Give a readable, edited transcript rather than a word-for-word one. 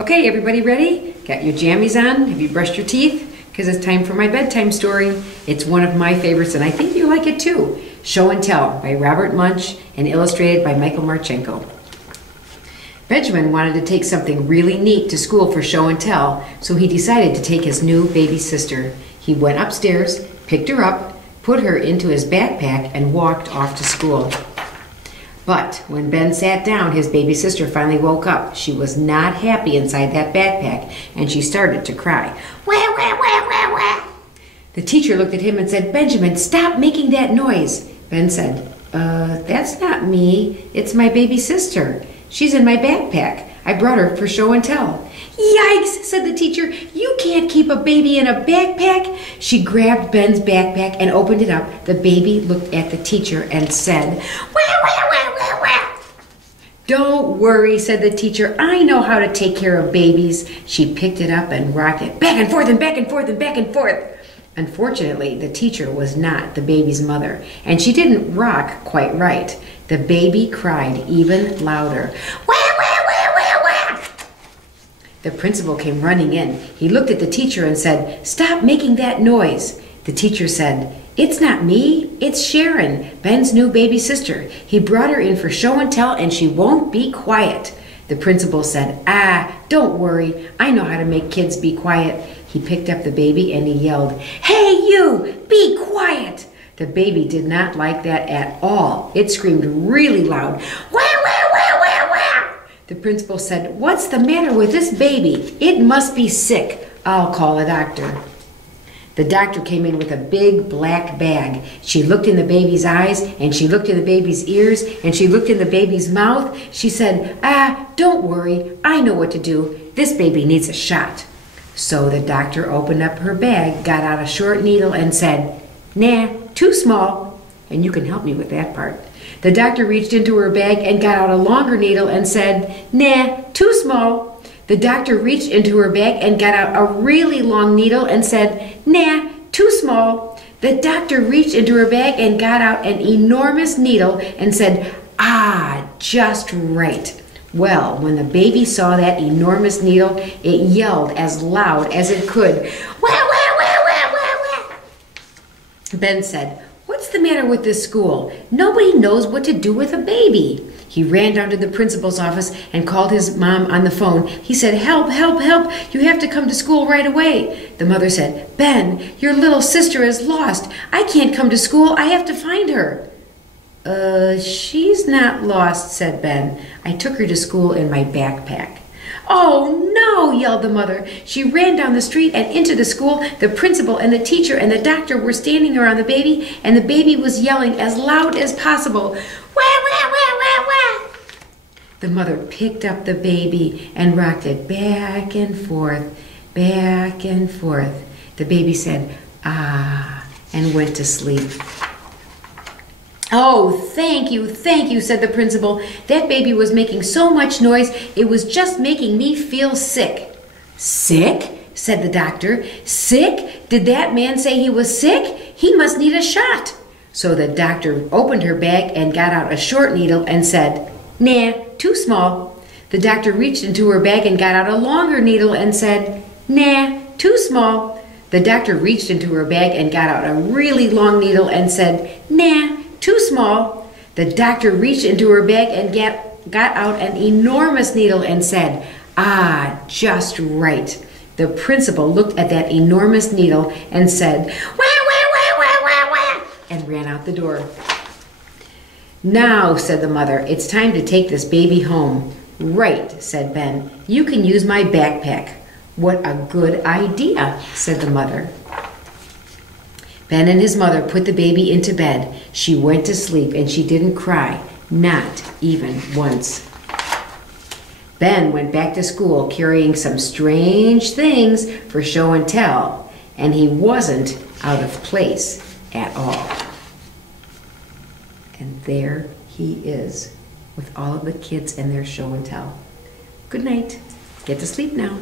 Okay, everybody ready? Got your jammies on? Have you brushed your teeth? Because it's time for my bedtime story. It's one of my favorites, and I think you like it too. Show and Tell by Robert Munsch and illustrated by Michael Marchenko. Benjamin wanted to take something really neat to school for show and tell, so he decided to take his new baby sister. He went upstairs, picked her up, put her into his backpack, and walked off to school. But when Ben sat down, his baby sister finally woke up. She was not happy inside that backpack, and she started to cry. Wah, wah, wah, wah, wah. The teacher looked at him and said, "Benjamin, stop making that noise." Ben said, that's not me. It's my baby sister. She's in my backpack. I brought her for show and tell." "Yikes," said the teacher. "You can't keep a baby in a backpack." She grabbed Ben's backpack and opened it up. The baby looked at the teacher and said, "Wah, wah, wah, wah, wah." "Don't worry," said the teacher. "I know how to take care of babies." She picked it up and rocked it back and forth and back and forth and back and forth. Unfortunately, the teacher was not the baby's mother, and she didn't rock quite right. The baby cried even louder. Wah, wah, wah, wah, wah. The principal came running in. He looked at the teacher and said, "Stop making that noise." The teacher said, "It's not me, it's Sharon, Ben's new baby sister. He brought her in for show and tell, and she won't be quiet." The principal said, "Don't worry, I know how to make kids be quiet." He picked up the baby and he yelled, "Hey you, be quiet!" The baby did not like that at all. It screamed really loud, "Wah, wah, wah, wah, wah." The principal said, "What's the matter with this baby? It must be sick. I'll call a doctor." The doctor came in with a big black bag. She looked in the baby's eyes, and she looked in the baby's ears, and she looked in the baby's mouth. She said, "Don't worry, I know what to do. This baby needs a shot." So the doctor opened up her bag, got out a short needle, and said, "Nah, too small." And you can help me with that part. The doctor reached into her bag and got out a longer needle and said, "Nah, too small." The doctor reached into her bag and got out a really long needle and said, "Nah, too small." The doctor reached into her bag and got out an enormous needle and said, just right." Well, when the baby saw that enormous needle, it yelled as loud as it could, "Wah, wah, wah, wah, wah, wah." Ben said, "What's the matter with this school? Nobody knows what to do with a baby." He ran down to the principal's office and called his mom on the phone. He said, "Help, help, help. You have to come to school right away." The mother said, "Ben, your little sister is lost. I can't come to school. I have to find her." She's not lost," said Ben. "I took her to school in my backpack." "Oh no," yelled the mother. She ran down the street and into the school. The principal and the teacher and the doctor were standing around the baby, and the baby was yelling as loud as possible, "Wah, wah, wah, wah, wah." The mother picked up the baby and rocked it back and forth, back and forth. The baby said, and went to sleep. "Oh, thank you," said the principal. "That baby was making so much noise, it was just making me feel sick." "Sick?" said the doctor. "Sick? Did that man say he was sick? He must need a shot." So the doctor opened her bag and got out a short needle and said, "Nah, too small." The doctor reached into her bag and got out a longer needle and said, "Nah, too small." The doctor reached into her bag and got out a really long needle and said, "Nah, too small." The doctor reached into her bag and got out an enormous needle and said, just right." The principal looked at that enormous needle and said, "Wah, wah, wah, wah, wah, wah," and ran out the door. "Now," said the mother, "it's time to take this baby home." "Right," said Ben. "You can use my backpack." "What a good idea," said the mother. Ben and his mother put the baby into bed. She went to sleep and she didn't cry, not even once. Ben went back to school carrying some strange things for show and tell, and he wasn't out of place at all. And there he is with all of the kids and their show and tell. Good night. Get to sleep now.